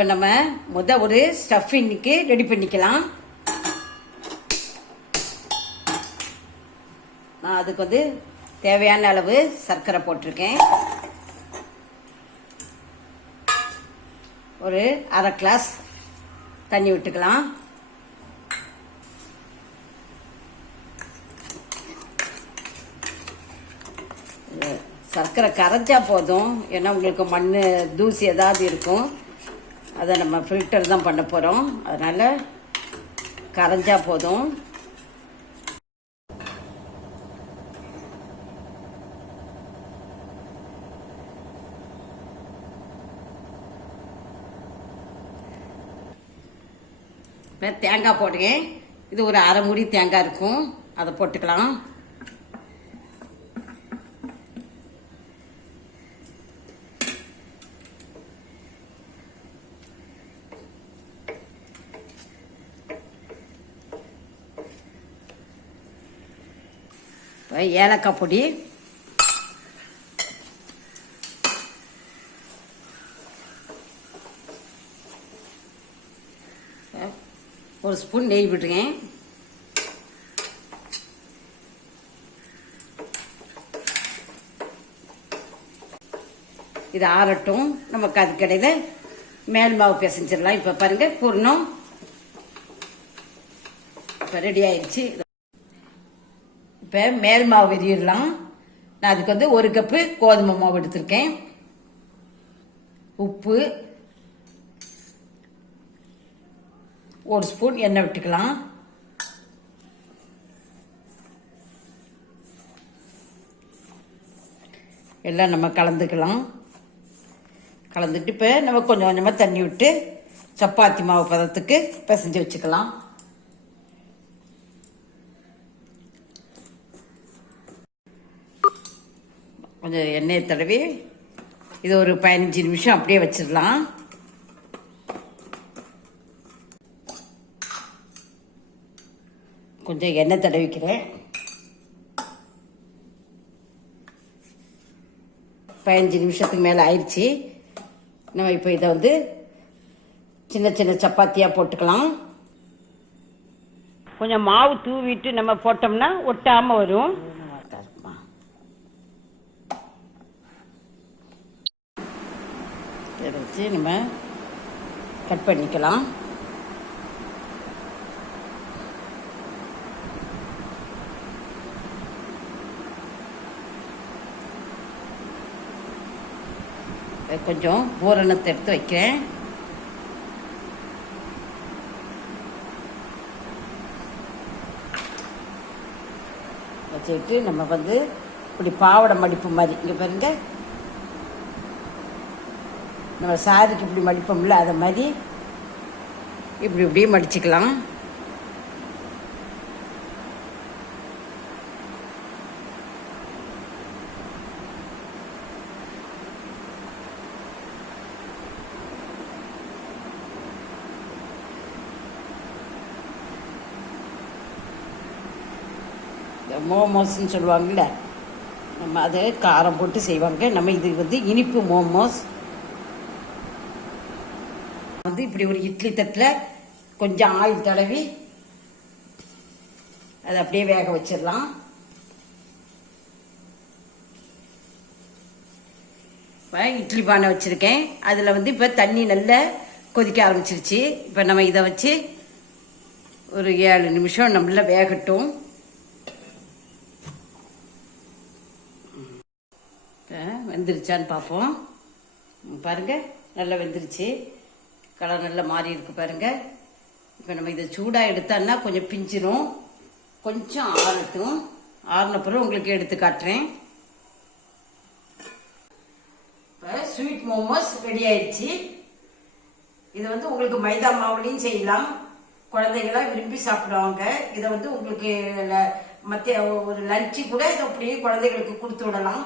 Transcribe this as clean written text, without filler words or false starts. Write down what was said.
இப்போ நம்ம ஒரு ஸ்டஃபிங்க்கு ரெடி பண்ணிக்கலாம். நான் அதுக்கு தேவையான அளவு சர்க்கரை போட்டிருக்கேன். ஒரு அரை கிளாஸ் தண்ணி விட்டுக்கலாம். சர்க்கரை கரைச்சா போதும், ஏன்னா உங்களுக்கு மண் தூசி ஏதாவது இருக்கும், அதை நம்ம ஃபில்டர் தான் பண்ண போகிறோம், அதனால் கரைஞ்சா போதும். இப்போ தேங்காய் போடுறேன். இது ஒரு அரை மூடி தேங்காய் இருக்கும், அதை போட்டுக்கலாம். ஏலக்காய் பொடி, ஒரு ஸ்பூன் நெய் விடுறேன். இது ஆறட்டும், நமக்கு அதுக்கிடையில் மேல் மாவு பிசைஞ்சிடலாம். இப்போ பாருங்க, பூர்ணம் இப்போ ரெடி ஆயிடுச்சு. இப்போ மேல் மாவு விரியிடலாம். நான் அதுக்கு ஒரு கப்பு கோதுமை மாவு எடுத்திருக்கேன். உப்பு, ஒரு ஸ்பூன் எண்ணெய் விட்டுக்கலாம். எல்லாம் நம்ம கலந்துக்கலாம். கலந்துட்டு இப்போ நம்ம கொஞ்சம் கொஞ்சமாக தண்ணி விட்டு சப்பாத்தி மாவு பதத்துக்கு பிசைஞ்சு வச்சுக்கலாம். கொஞ்சம் எண்ணெயை தடவி இது ஒரு 15 நிமிஷம் அப்படியே வச்சிடலாம். கொஞ்சம் எண்ணெய் தடவிக்கிறேன். 15 நிமிஷத்துக்கு மேலே ஆயிடுச்சு. நம்ம இப்போ இதை சின்ன சின்ன சப்பாத்தியாக போட்டுக்கலாம். கொஞ்சம் மாவு தூவிட்டு நம்ம போட்டோம்னா ஒட்டாமல் வரும். இதை வச்சு நம்ம கட் பண்ணிக்கலாம். கொஞ்சம் பூரணத்தை எடுத்து வைக்கிறேன். வச்சுக்கிட்டு நம்ம இப்படி பாவாடை மடிப்பு மாதிரி, இங்கே பாருங்க, நம்ம சாரிக்கு இப்படி மடிப்போம்ல, அதை மாதிரி இப்படி இப்படியே மடிச்சுக்கலாம். மோமோஸ்ன்னு சொல்லுவாங்கள்ல, நம்ம அதை காரம் போட்டு செய்வாங்க. நம்ம இது இனிப்பு மோமோஸ். இப்படி ஒரு இட்லி தட்டில் கொஞ்சம் ஆயில் தடவி அதை அப்படியே வேக வச்சிடலாம். இப்போ இட்லி பானை வச்சுருக்கேன். அதில் இப்போ தண்ணி நல்லா கொதிக்க ஆரம்பிச்சிருச்சு. இப்போ நம்ம இதை வச்சு ஒரு 7 நிமிஷம் நல்லா வேகட்டும். வெந்துருச்சான்னு பார்ப்போம். பாருங்க, நல்லா வெந்துருச்சு. கலர் நல்லா மாறி இருக்கு பாருங்க. இப்போ நம்ம இதை சூடாக எடுத்தோம்னா கொஞ்சம் பிஞ்சிரும். கொஞ்சம் ஆறட்டும். ஆறின பிறகு உங்களுக்கு எடுத்து காட்டுறேன். இப்போ ஸ்வீட் மோமோஸ் ரெடி ஆயிடுச்சு. இது உங்களுக்கு மைதா மாவுலையும் செய்யலாம். குழந்தைங்களாம் விரும்பி சாப்பிடுவாங்க. இதை உங்களுக்கு மத்திய ஒரு லஞ்சு கூட இதை அப்படியே குழந்தைங்களுக்கு கொடுத்து விடலாம்.